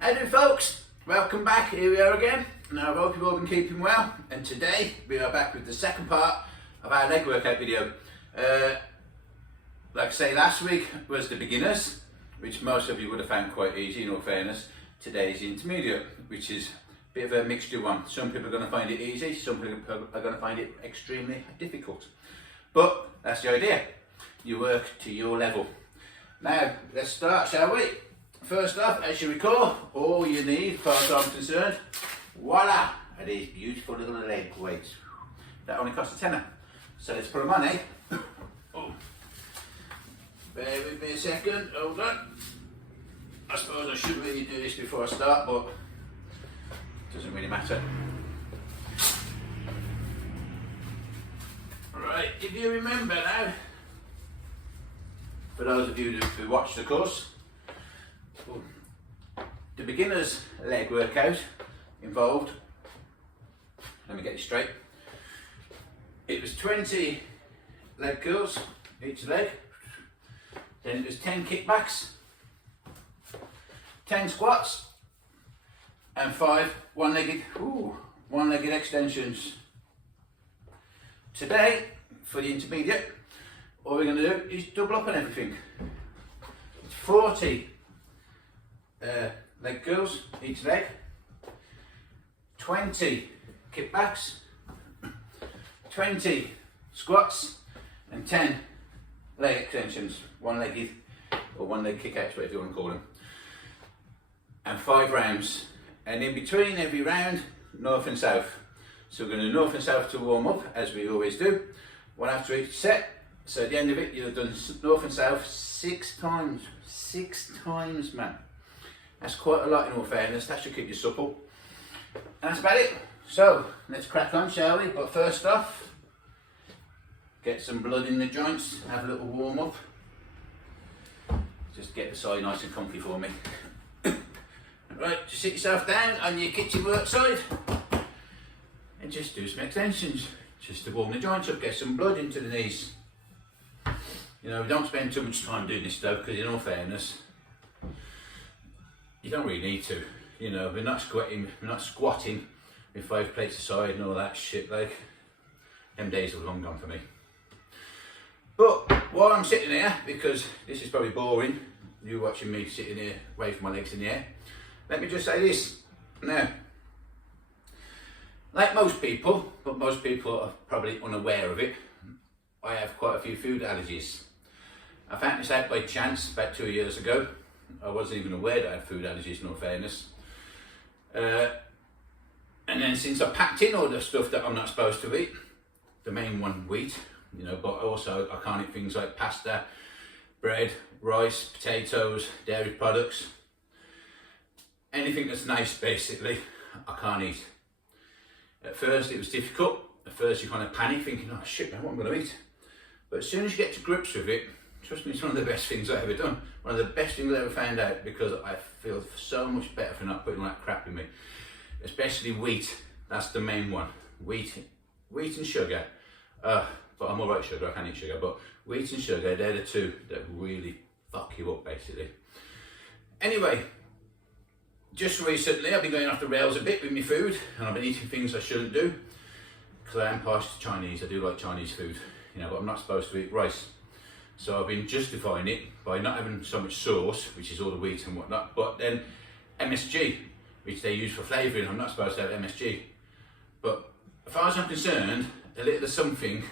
How do folks? Welcome back, here we are again. Now I hope you've all been keeping well, and today we are back with the second part of our leg workout video. Like I say, last week was the beginners, which most of you would have found quite easy in all fairness. Today is the intermediate, which is a bit of a mixture one. Some people are going to find it easy, some people are going to find it extremely difficult. But that's the idea, you work to your level. Now let's start, shall we? First off, as you recall, all you need, as far as I'm concerned, voila, are these beautiful little leg weights. That only costs a tenner. So let's put them on, eh? Oh. Bear with me a second, hold on. I suppose I should really do this before I start, but it doesn't really matter. Right, if you remember now, for those of you who watched the course, the beginner's leg workout involved, let me get it straight, it was 20 leg curls each leg, then it was 10 kickbacks, 10 squats, and 5 one-legged extensions. Today, for the intermediate, all we're going to do is double up on everything. It's 40 leg curls each leg, 20 kickbacks, 20 squats, and 10 leg extensions, one-legged or one-leg kickouts, whatever you want to call them, and 5 rounds. And in between every round, north and south. So we're going to do north and south to warm up, as we always do, one after each set. So at the end of it, you'll have done north and south 6 times. 6 times, man. That's quite a lot in all fairness. That should keep you supple. And that's about it. So let's crack on, shall we? But first off, get some blood in the joints, have a little warm up. Just get the side nice and comfy for me. Right, just sit yourself down on your kitchen work side and just do some extensions, just to warm the joints up, get some blood into the knees. You know, we don't spend too much time doing this stuff because in all fairness, you don't really need to. You know, we're not squatting with 5 plates aside and all that shit. Like, them days are long gone for me. But while I'm sitting here, because this is probably boring, you watching me sitting here waving my legs in the air, let me just say this. Now, like most people, but most people are probably unaware of it, I have quite a few food allergies. I found this out by chance about 2 years ago. I wasn't even aware that I had food allergies, in all fairness. And then since I packed in all the stuff that I'm not supposed to eat, the main one, wheat, you know, but also I can't eat things like pasta, bread, rice, potatoes, dairy products. Anything that's nice, basically, I can't eat. At first it was difficult. At first you kind of panic, thinking, oh shit man, what am I going to eat? But as soon as you get to grips with it, trust me, it's one of the best things I've ever done. One of the best things I ever found out, because I feel so much better for not putting all that crap in me. Especially wheat, that's the main one. Wheat and sugar. But I'm alright sugar, I can eat sugar, but wheat and sugar, they're the two that really fuck you up, basically. Anyway, just recently I've been going off the rails a bit with my food, and I've been eating things I shouldn't do, because I am partial to Chinese. I do like Chinese food, you know, but I'm not supposed to eat rice. So I've been justifying it by not having so much sauce, which is all the wheat and whatnot, but then MSG, which they use for flavouring. I'm not supposed to have MSG. But as far as I'm concerned, a little of something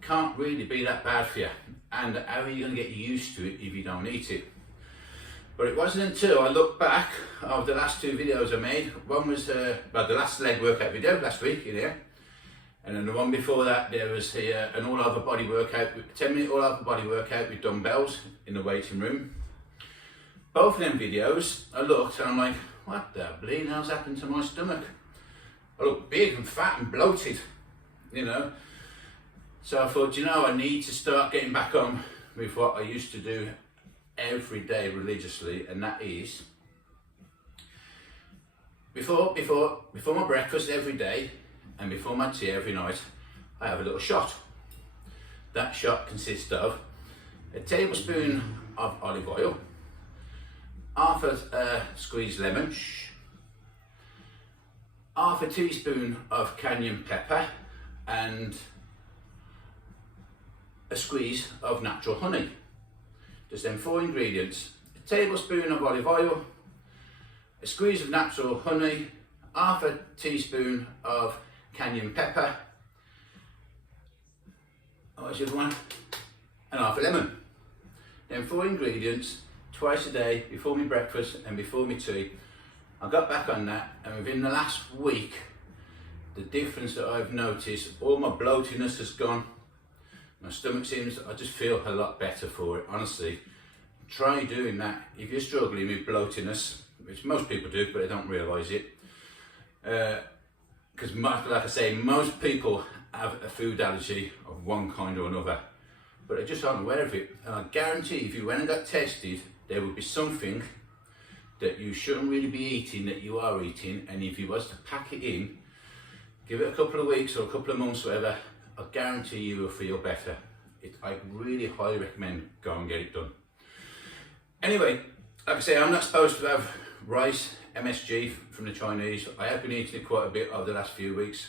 can't really be that bad for you. And how are you going to get used to it if you don't eat it? But it wasn't until I looked back of the last 2 videos I made. One was the last leg workout video last week in here. And then the one before that, there was an all-over body workout, 10-minute all-over body workout with dumbbells in the waiting room. Both of them videos, I looked and I'm like, what the bleeding hell's happened to my stomach? I look big and fat and bloated, you know. So I thought, you know, I need to start getting back on with what I used to do every day religiously, and that is before my breakfast every day and before my tea every night, I have a little shot. That shot consists of a tablespoon of olive oil, half a squeezed lemon, half a teaspoon of cayenne pepper, and a squeeze of natural honey. Just them 4 ingredients: a tablespoon of olive oil, a squeeze of natural honey, half a teaspoon of cayenne pepper, what's the other one? And half a lemon. Then 4 ingredients, twice a day, before my breakfast and before my tea. I got back on that, and within the last week, the difference that I've noticed, all my bloatiness has gone. My stomach seems, I just feel a lot better for it, honestly. Try doing that if you're struggling with bloatiness, which most people do, but they don't realise it. Because like I say, most people have a food allergy of one kind or another, but they just aren't aware of it. And I guarantee if you went and got tested, there would be something that you shouldn't really be eating that you are eating, and if you was to pack it in, give it a couple of weeks or a couple of months, whatever, I guarantee you will feel better. I really highly recommend go and get it done. Anyway, like I say, I'm not supposed to have rice, MSG from the Chinese. I have been eating it quite a bit over the last few weeks,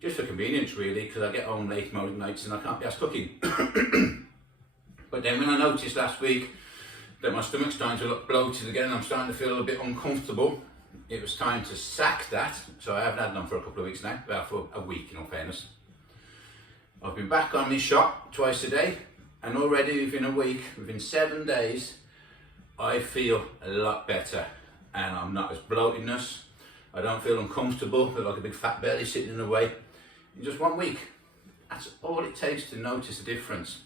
just for convenience really, because I get home late most nights and I can't be asked cooking. But then when I noticed last week that my stomach's starting to look bloated again, I'm starting to feel a bit uncomfortable, it was time to sack that. So I haven't had them for a couple of weeks now, well, for a week in all fairness. I've been back on this shot twice a day, and already within a week, within 7 days, I feel a lot better, and I'm not as bloatedness. I don't feel uncomfortable, feel like a big fat belly sitting in the way. In just 1 week, that's all it takes to notice the difference.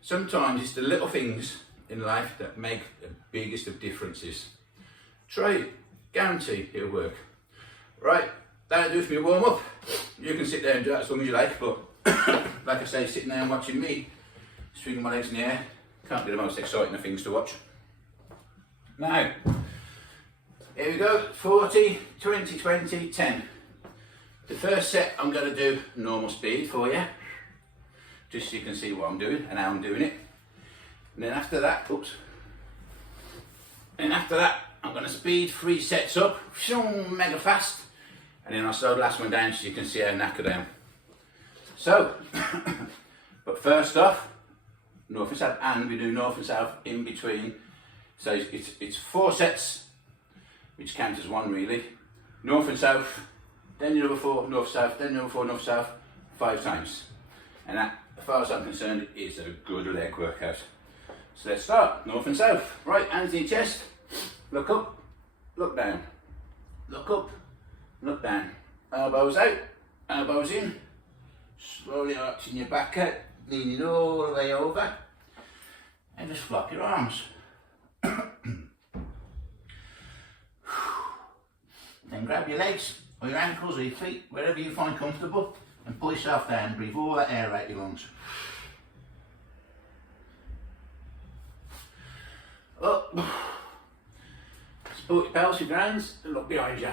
Sometimes it's the little things in life that make the biggest of differences. Try it, guarantee it'll work. Right, that'll do for me warm up. You can sit there and do that as long as you like, but like I say, sitting there and watching me swinging my legs in the air can't be the most exciting of things to watch. Now, here we go, 40, 20, 20, 10. The first set I'm going to do normal speed for you, just so you can see what I'm doing and how I'm doing it. And then after that, I'm going to speed 3 sets up, mega fast, and then I'll slow the last one down so you can see how knackered I am. So, but first off, north and south, and we do north and south in between. So it's 4 sets, which count as 1 really. North and south, then another 4 north south, then another 4 north south, 5 times. And that, as far as I'm concerned, is a good leg workout. So let's start, north and south. Right, hands in your chest, look up, look down. Look up, look down. Elbows out, elbows in. Slowly arching your back out, leaning all the way over. And just flop your arms. Then grab your legs or your ankles or your feet, wherever you find comfortable, and pull yourself down. Breathe all that air out your lungs. Up. Support your pelvis with your hands and look behind you.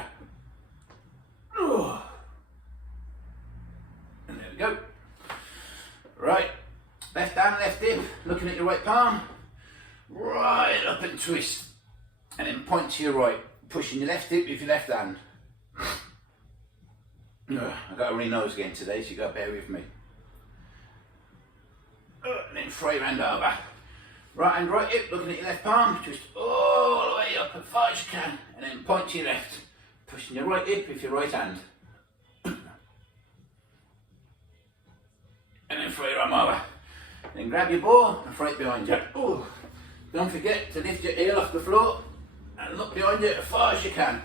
And there we go. Right, left hand, left hip, looking at your right palm. Right up and twist. And then point to your right, pushing your left hip with your left hand. I've got a runny nose again today, so you've got to bear with me. And then throw your hand over. Right hand, right hip, looking at your left palm, twist all the way up as far as you can, and then point to your left, pushing your right hip with your right hand. And then throw your arm over. Then grab your ball and throw it behind you. Oh, don't forget to lift your heel off the floor and look behind you as far as you can.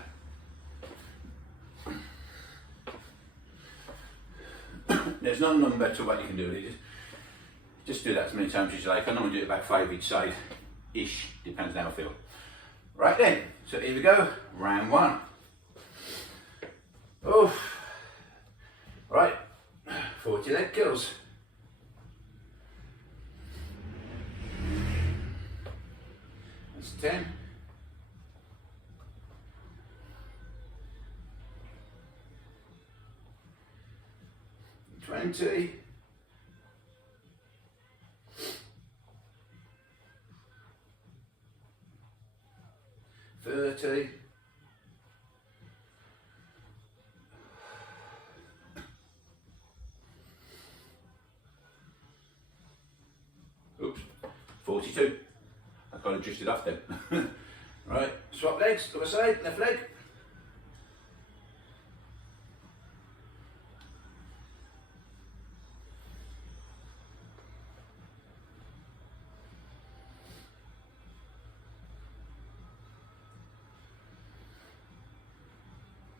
There's no number to what you can do. Just do that as many times as you like. I normally do it about 5 each side, ish, depends on how I feel. Right then, so here we go, round 1. Oh, right, 40 leg kills. That's 10. 20. 30. Oops, 42. I kind of drifted off then. Right, swap legs, other side, left leg.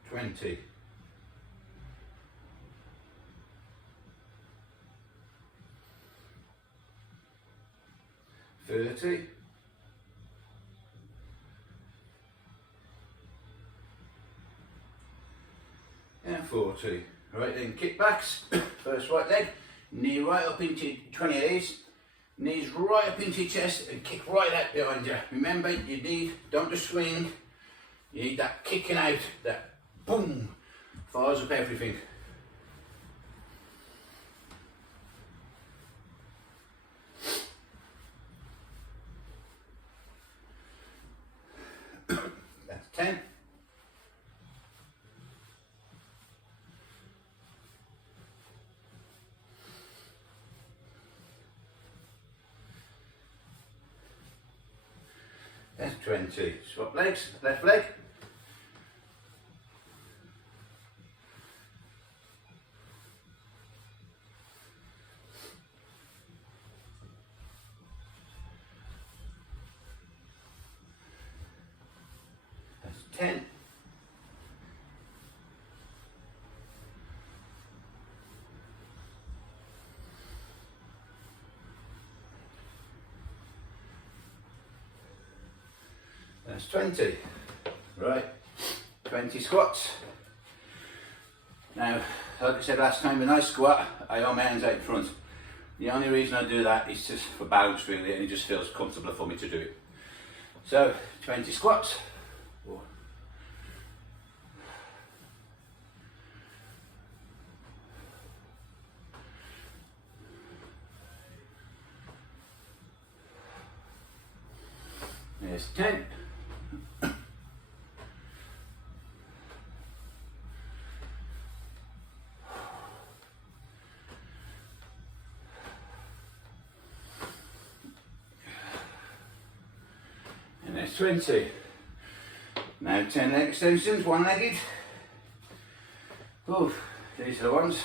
Twenty. 30. And 40. Right then, kickbacks. First right leg, knee right up into 20 of these. Knees right up into your chest and kick right out behind you. Remember, you need, don't just swing, you need that kicking out, that boom, fires up everything. That's 10. That's 20. Swap legs, left leg. That's 10. That's 20. Right, 20 squats. Now, like I said last time, when I squat, I arm my hands out in front. The only reason I do that is just for balance really, and it just feels comfortable for me to do it. So, 20 squats. Oh. There's 10. And there's 20. Now 10 leg extensions, one-legged. Oh, these are the ones.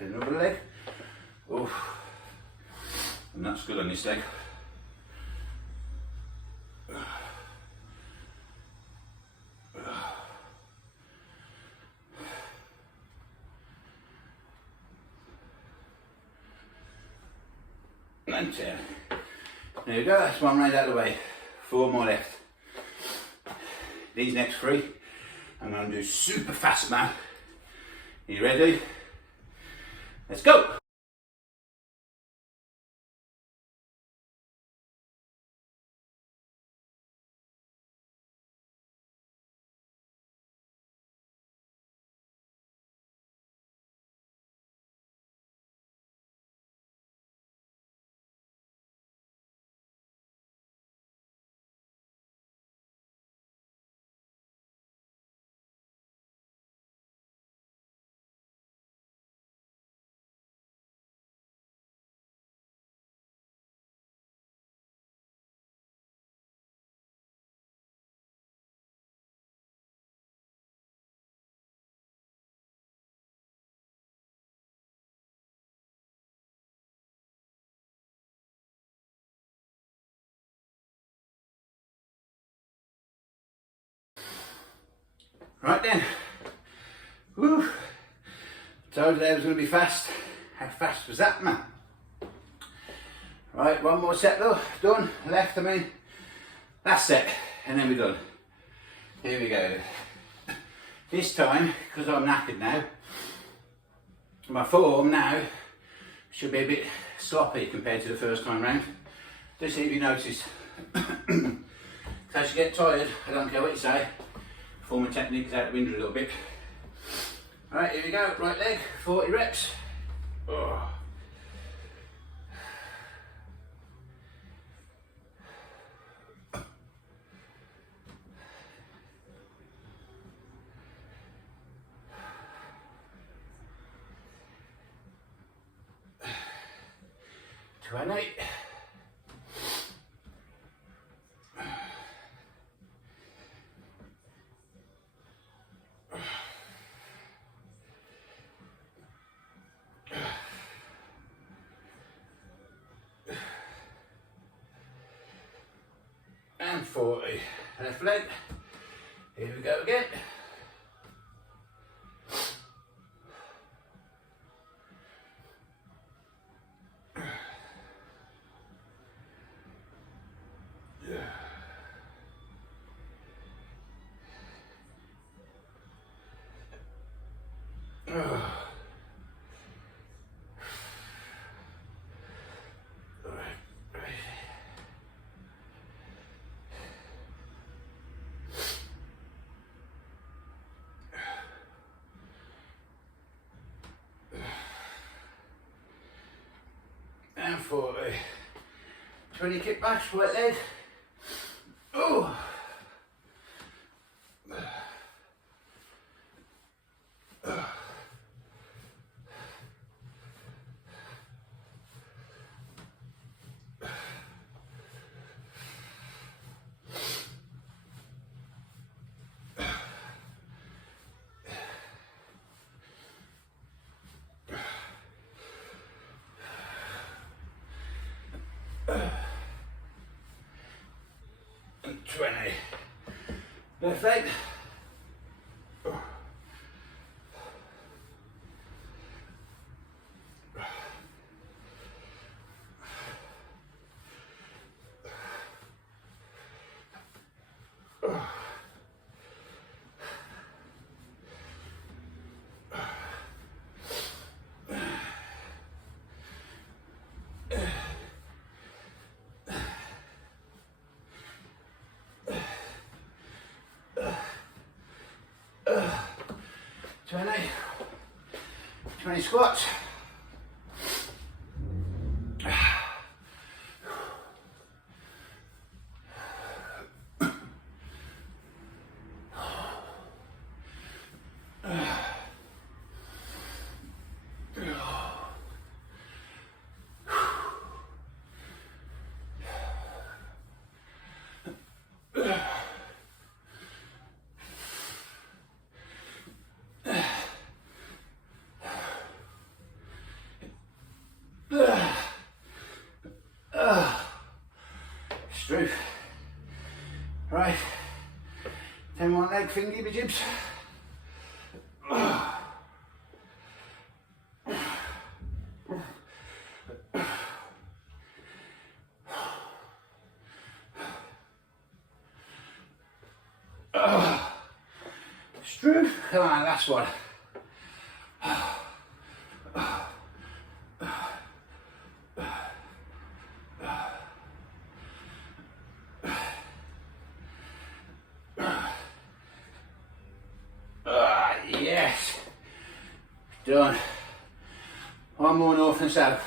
Another leg. Oh, and that's good on this leg. And 10. There you go, that's one right out of the way. 4 more left. These next 3, I'm going to do super fast now. Are you ready? Let's go! Right then, woo, told you that was going to be fast. How fast was that, man? Right, one more set though, done, left, I mean, last set, and then we're done. Here we go. This time, because I'm knackered now, my form now should be a bit sloppy compared to the first time round. Just see if you notice. As you get tired, I don't care what you say, Former technique is out the window a little bit. Alright, here we go, right leg, 40 reps. Oh. And 40. Left leg. Here we go again. And 40. 20 kickbacks, right leg. Oh. And 20. Left leg. Twenty 20 squats. Straight. Right. 10 more leg fingy jibs. Straight. Come on, last one. Yes, done. One more north and south.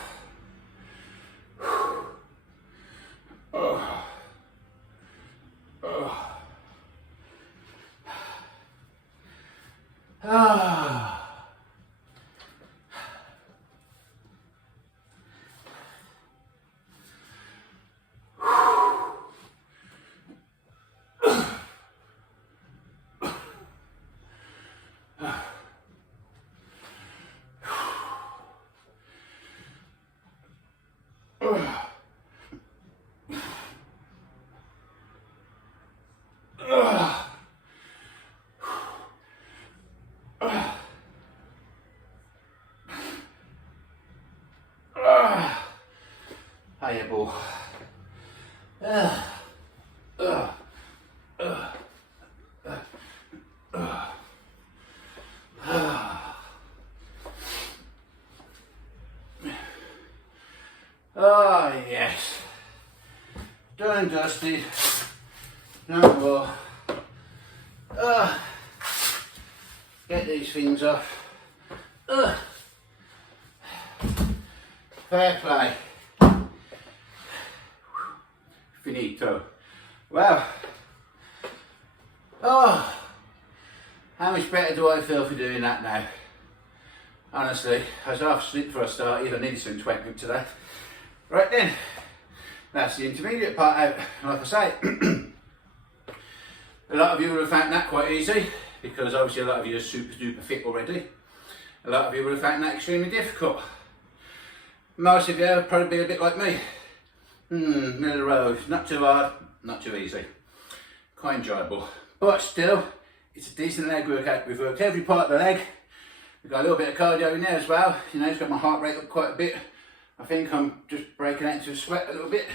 Oh. Oh. Ah. Hiya, ball. Oh yes, done and dusted, no more. get these things off. Ugh. Fair play. Finito. Well, oh, how much better do I feel for doing that now? Honestly, I was half asleep before I started. I needed something to wake me up today. Right then, that's the intermediate part out. Like I say, a lot of you would have found that quite easy, because obviously a lot of you are super duper fit already. A lot of you would have found that extremely difficult. Most of you would probably be a bit like me. Middle of the road, not too hard, not too easy. Quite enjoyable. But still, it's a decent leg workout. We've worked every part of the leg. We've got a little bit of cardio in there as well. You know, it's got my heart rate up quite a bit. I think I'm just breaking out into a sweat a little bit.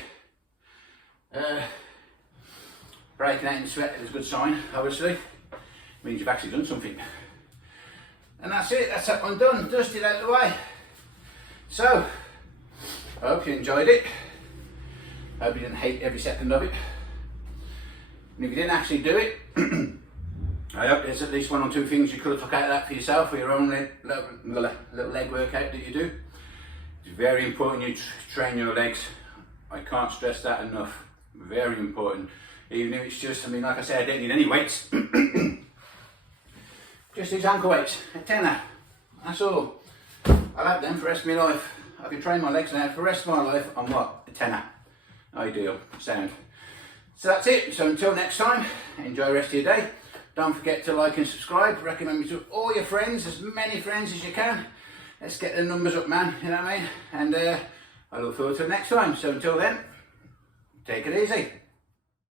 Breaking out into sweat is a good sign, obviously. It means you've actually done something. And that's it, that's that one done, dusted out of the way. So, I hope you enjoyed it. I hope you didn't hate every second of it. And if you didn't actually do it, I hope there's at least one or two things you could have took out of that for yourself, for your own little leg workout that you do. It's very important you train your legs. I can't stress that enough. Very important. Even if it's just, I mean, like I said, I don't need any weights. Just these ankle weights, a tenner. That's all. I'll have them for the rest of my life. I can train my legs now for the rest of my life on what? A tenner. Ideal. Sound. So that's it. So until next time, enjoy the rest of your day. Don't forget to like and subscribe. Recommend me to all your friends, as many friends as you can. Let's get the numbers up, man. You know what I mean? And I look forward to the next time. So until then, take it easy.